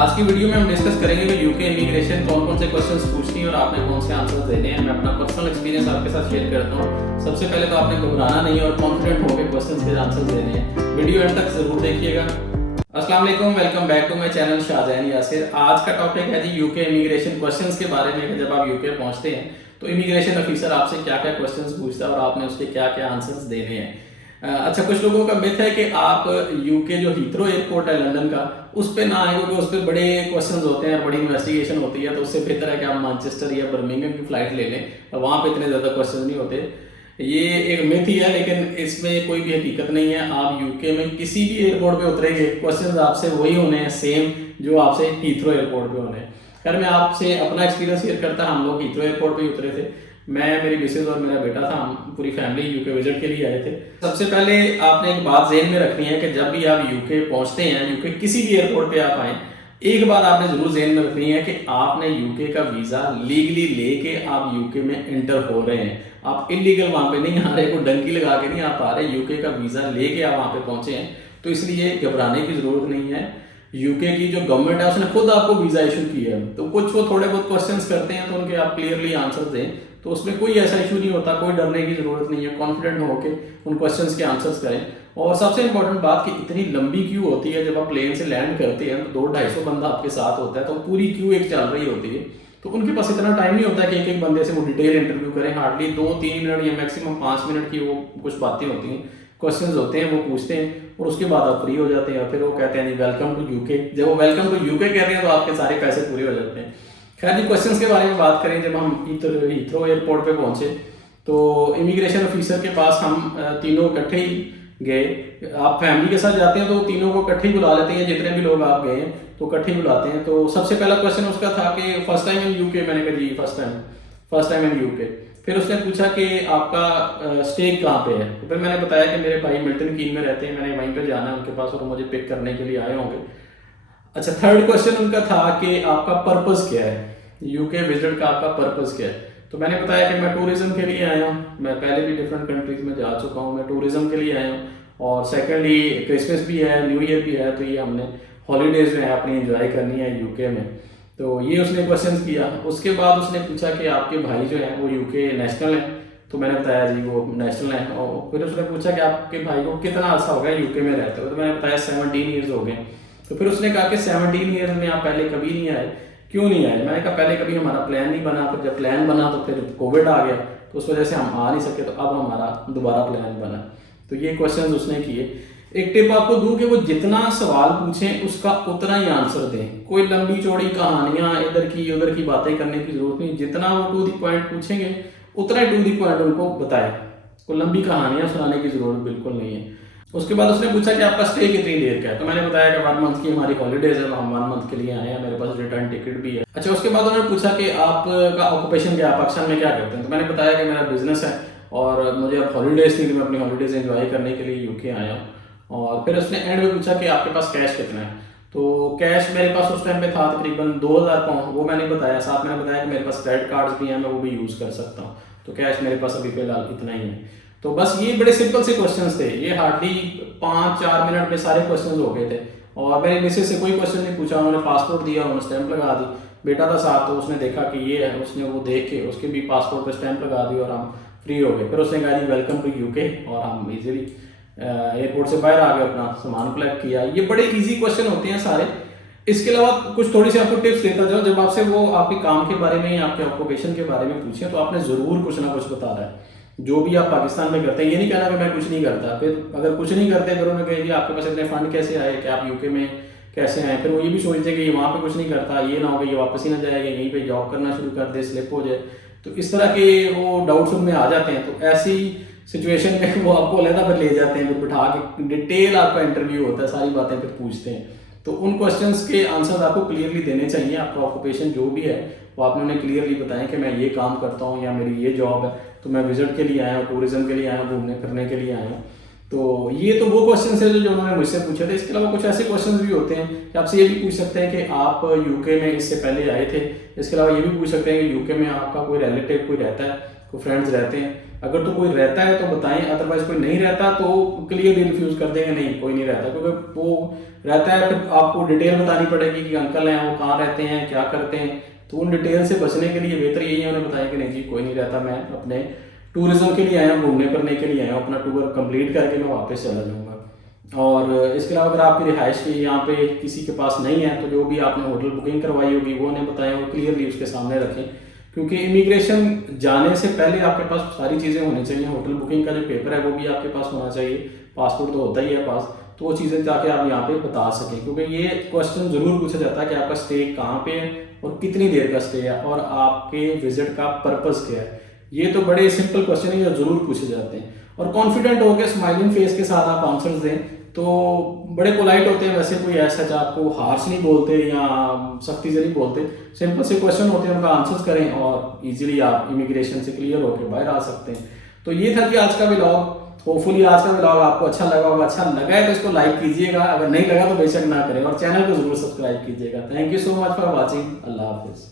आज की वीडियो में हम डिस्कस करेंगे कि यूके इमिग्रेशन कौन कौन से क्वेश्चंस पूछती है और आपने कौन से आंसर्स देने हैं। मैं अपना पर्सनल एक्सपीरियंस आपके साथ शेयर करता हूँ। सबसे पहले तो आपने घबराना नहीं है और कॉन्फिडेंट होकर क्वेश्चंस के आंसर्स देने हैं। वीडियो एंड तक जरूर देखिएगा। अस्सलाम वालेकुम, welcome back to my channel Shahjahan Yasir. आज का टॉपिक है जी यूके इमिग्रेशन क्वेश्चंस के बारे में। जब आप यूके पहुंचते हैं तो इमिग्रेशन ऑफिसर आपसे क्या क्या क्वेश्चंस पूछता है और आपने उसके क्या क्या आंसर्स देने हैं। अच्छा, कुछ लोगों का मिथ है कि आप यूके जो हीथ्रो एयरपोर्ट है लंदन का, उस पे ना आए क्योंकि उस पर बड़े क्वेश्चंस होते हैं और बड़ी इन्वेस्टिगेशन होती है। तो उससे बेहतर है कि आप मैनचेस्टर या बर्मिंघम की फ्लाइट ले लें, वहाँ पे इतने ज़्यादा क्वेश्चन नहीं होते। ये एक मिथ ही है, लेकिन इसमें कोई भी हकीकत नहीं है। आप यूके में किसी भी एयरपोर्ट पे उतरेंगे, क्वेश्चंस आपसे वही होने हैं सेम जो आपसे हीथ्रो एयरपोर्ट पे होने हैं। खैर, मैं आपसे अपना एक्सपीरियंस शेयर करता। हम लोग हीथ्रो एयरपोर्ट पे उतरे थे, मैं, मेरी मिसेज और मेरा बेटा था। हम पूरी फैमिली यूके विजिट के लिए आए थे। सबसे पहले आपने एक बात ज़हन में रखनी है कि जब भी आप यूके पहुंचते हैं, यूके किसी भी एयरपोर्ट पे आप आए, एक बात आपने जरूर ज़हन में रखनी है कि आपने यूके का वीज़ा लीगली लेके आप यूके में एंटर हो रहे हैं। आप इलीगल वहां पे नहीं आ रहे, कोई डंकी लगा के नहीं आप आ रहे। यूके का वीज़ा लेके आप वहां पे पहुंचे हैं, तो इसलिए घबराने की जरूरत नहीं है। यूके की जो गवर्नमेंट है उसने खुद आपको वीज़ा इशू किया है। तो कुछ वो थोड़े बहुत क्वेश्चंस करते हैं, तो उनके आप क्लियरली आंसर दें, तो उसमें कोई ऐसा इशू नहीं होता। कोई डरने की जरूरत नहीं है। कॉन्फिडेंट होकर उन क्वेश्चंस के आंसर्स करें। और सबसे इंपॉर्टेंट बात कि इतनी लंबी क्यू होती है। जब आप प्लेन से लैंड करते हैं तो 200-250 बंदा आपके साथ होता है, तो पूरी क्यू एक चल रही होती है। तो उनके पास इतना टाइम नहीं होता कि एक एक बंदे से वो डिटेल इंटरव्यू करें। हार्डली 2-3 मिनट या मैक्सिमम 5 मिनट की वो कुछ बातें होती हैं, क्वेश्चंस होते हैं, वो पूछते हैं और उसके बाद आप फ्री हो जाते हैं। फिर वो कहते हैं जी वेलकम टू यूके। जब वो वेलकम टू यूके कहते हैं तो आपके सारे पैसे पूरे हो जाते हैं। खैर जी, क्वेश्चंस के बारे में बात करें। जब हम हीथ्रो एयरपोर्ट पे पहुंचे तो इमिग्रेशन ऑफिसर के पास हम तीनों इकट्ठे ही गए। आप फैमिली के साथ जाते हैं तो तीनों को इकट्ठे ही बुला लेते हैं। जितने भी लोग आप गए हैं तो इकट्ठे ही बुलाते हैं। तो सबसे पहला क्वेश्चन उसका था कि फर्स्ट टाइम इन यूके। मैंने कहा जी फर्स्ट टाइम इन यूके। फिर उसने पूछा कि आपका स्टे कहाँ पे है। तो फिर मैंने बताया कि मेरे भाई मिल्टन कीन में रहते हैं, मैंने वहीं पे जाना है उनके पास और मुझे पिक करने के लिए आए होंगे। अच्छा, थर्ड क्वेश्चन उनका था कि आपका पर्पस क्या है, यूके विजिट का आपका पर्पस क्या है। तो मैंने बताया कि मैं टूरिज्म के लिए आया हूँ। मैं पहले भी डिफरेंट कंट्रीज में जा चुका हूँ, मैं टूरिज्म के लिए आया हूँ। और सेकेंडली क्रिसमस भी है, न्यू ईयर भी है, तो ये हमने हॉलीडेज में अपनी एंजॉय करनी है यूके में। तो ये उसने क्वेश्चन किया। उसके बाद उसने पूछा कि आपके भाई जो है वो यूके नेशनल है। तो मैंने बताया जी वो नेशनल है। और फिर उसने पूछा कि आपके भाई को कितना अर्सा हो गया यूके में रहते हुए। तो मैंने बताया 17 ईयर्स हो गए। तो फिर उसने कहा कि 17 ईयर्स में आप पहले कभी नहीं आए, क्यों नहीं आए। मैंने कहा पहले कभी हमारा प्लान नहीं बना, फिर जब प्लान बना तो फिर कोविड आ गया, तो उस वजह से हम आ नहीं सके। तो अब हमारा दोबारा प्लान बना। तो ये क्वेश्चन उसने किए। एक टिप आपको दूं कि वो जितना सवाल पूछें उसका उतना ही आंसर दें। कोई लंबी चौड़ी कहानियां इधर की उधर की बातें करने की जरूरत नहीं। जितना वो टू द पॉइंट पूछेंगे उतना ही टू द पॉइंट उनको बताएं। कोई लंबी कहानियां सुनाने की जरूरत बिल्कुल नहीं है। उसके बाद उसने पूछा कि आपका स्टे कितनी देर का है। तो मैंने बताया कि 1 मंथ की हमारी हॉलीडेज है, हम 1 मंथ के लिए आए हैं, मेरे पास रिटर्न टिकट भी है। अच्छा, उसके बाद उन्होंने पूछा कि आपका ऑक्यूपेशन क्या है, आप पाकिस्तान में क्या करते हैं। तो मैंने बताया कि मेरा बिजनेस है और मुझे अब हॉलीडेज थी, मैं अपनी हॉलीडेज एंजॉय करने के लिए यूके आया हूँ। और फिर उसने एंड में पूछा कि आपके पास कैश कितना है। तो कैश मेरे पास उस टाइम पे था तकरीबन 2000 पाउंड, वो मैंने बताया। साथ मैंने बताया कि मेरे पास क्रेडिट कार्ड्स भी हैं, मैं वो भी यूज़ कर सकता हूँ। तो कैश मेरे पास अभी फिलहाल इतना ही है। तो बस ये बड़े सिंपल से क्वेश्चंस थे। ये हार्डली 5-4 मिनट में सारे क्वेश्चंस हो गए थे। और मेरे मिसेज से कोई क्वेश्चन नहीं पूछा। उन्होंने पासपोर्ट दिया, उन्होंने स्टैंप लगा दी। बेटा था साथ, तो उसने देखा कि ये है, उसने वो देख के उसके भी पासपोर्ट पे स्टैंप लगा दी और हम फ्री हो गए। फिर उसने कहा जी वेलकम टू यूके और हम इजीली एयरपोर्ट से बाहर आ गए, अपना सामान कलेक्ट किया। ये बड़े इजी क्वेश्चन होते हैं सारे। इसके अलावा कुछ थोड़ी सी आपको टिप्स देता जाओ। जब आपसे वो आपके काम के बारे में या आपके ऑक्यूपेशन के बारे में पूछे तो आपने जरूर कुछ ना कुछ बता रहा है जो भी आप पाकिस्तान में करते हैं। ये नहीं कहना कि मैं कुछ नहीं करता। फिर अगर कुछ नहीं करते फिर उन्होंने कहा जी आपके पास इतने फंड कैसे आए, कि आप यूके में कैसे आए। फिर वो ये भी सोचते कि वहाँ पे कुछ नहीं करता, ये ना हो कि ये वापस ही ना जाएगा, यहीं पे जॉब करना शुरू कर दे, स्लिप हो जाए। तो इस तरह के वो डाउट्स उनमें आ जाते हैं। तो ऐसी सिचुएशन में वो आपको अलहदा पर ले जाते हैं, फिर बिठा के डिटेल आपका इंटरव्यू होता है, सारी बातें फिर पूछते हैं। तो उन क्वेश्चंस के आंसर आपको क्लियरली देने चाहिए। आपका ऑक्यूपेशन जो भी है वो आपने उन्हें क्लियरली बताएं कि मैं ये काम करता हूँ या मेरी ये जॉब है, तो मैं विजिट के लिए आया हूँ, टूरिज्म के लिए आया हूँ, घूमने फिरने के लिए आया हूँ। तो ये तो वो क्वेश्चन है जो उन्होंने मुझसे पूछे थे। इसके अलावा कुछ ऐसे क्वेश्चन भी होते हैं कि आपसे ये भी पूछ सकते हैं कि आप यूके में इससे पहले आए थे। इसके अलावा ये भी पूछ सकते हैं कि यूके में आपका कोई रिलेटिव कोई रहता है, कोई फ्रेंड्स रहते हैं, अगर तो कोई रहता है तो बताएं, अदरवाइज कोई नहीं रहता तो क्लियरली रिफ्यूज कर देंगे, नहीं कोई नहीं रहता, क्योंकि वो रहता है फिर आपको डिटेल बतानी पड़ेगी कि अंकल हैं वो कहाँ रहते हैं, क्या करते हैं। तो उन डिटेल से बचने के लिए बेहतर यही है उन्हें बताया कि नहीं जी कोई नहीं रहता, मैं अपने टूरिज्म के लिए आया हूँ, घूमने फिरने के लिए आया हूँ, अपना टूर कंप्लीट करके मैं वापस चला जाऊँगा। और इसके अलावा अगर आपकी रिहाइश की यहाँ पे किसी के पास नहीं है तो जो भी आपने होटल बुकिंग करवाई होगी वो उन्हें बताएं और क्लियरली उसके सामने रखें, क्योंकि इमिग्रेशन जाने से पहले आपके पास सारी चीज़ें होनी चाहिए। होटल बुकिंग का जो पेपर है वो भी आपके पास होना चाहिए, पासपोर्ट तो होता ही है पास, तो वो चीज़ें ताकि आप यहाँ पे बता सकें, क्योंकि ये क्वेश्चन जरूर पूछा जाता है कि आपका स्टे कहाँ पे है और कितनी देर का स्टे है और आपके विजिट का पर्पज़ क्या है। ये तो बड़े सिंपल क्वेश्चन है जो जरूर पूछे जाते हैं। और कॉन्फिडेंट होकर स्माइलिंग फेस के साथ आप आंसर्स दें तो बड़े पोलाइट होते हैं, वैसे कोई ऐसा आपको हार्श नहीं बोलते या सख्ती से नहीं बोलते, सिंपल से क्वेश्चन होते हैं उनका आंसर्स करें और इजीली आप इमिग्रेशन से क्लियर होकर बाहर आ सकते हैं। तो ये था कि आज का व्लॉग, होपफुली आज का व्लॉग आपको अच्छा लगा होगा, अच्छा लगा है तो इसको लाइक कीजिएगा, अगर नहीं लगा तो बेशक ना करें और चैनल को जरूर सब्सक्राइब कीजिएगा। Thank you so much for watching, अल्लाह हाफिज़।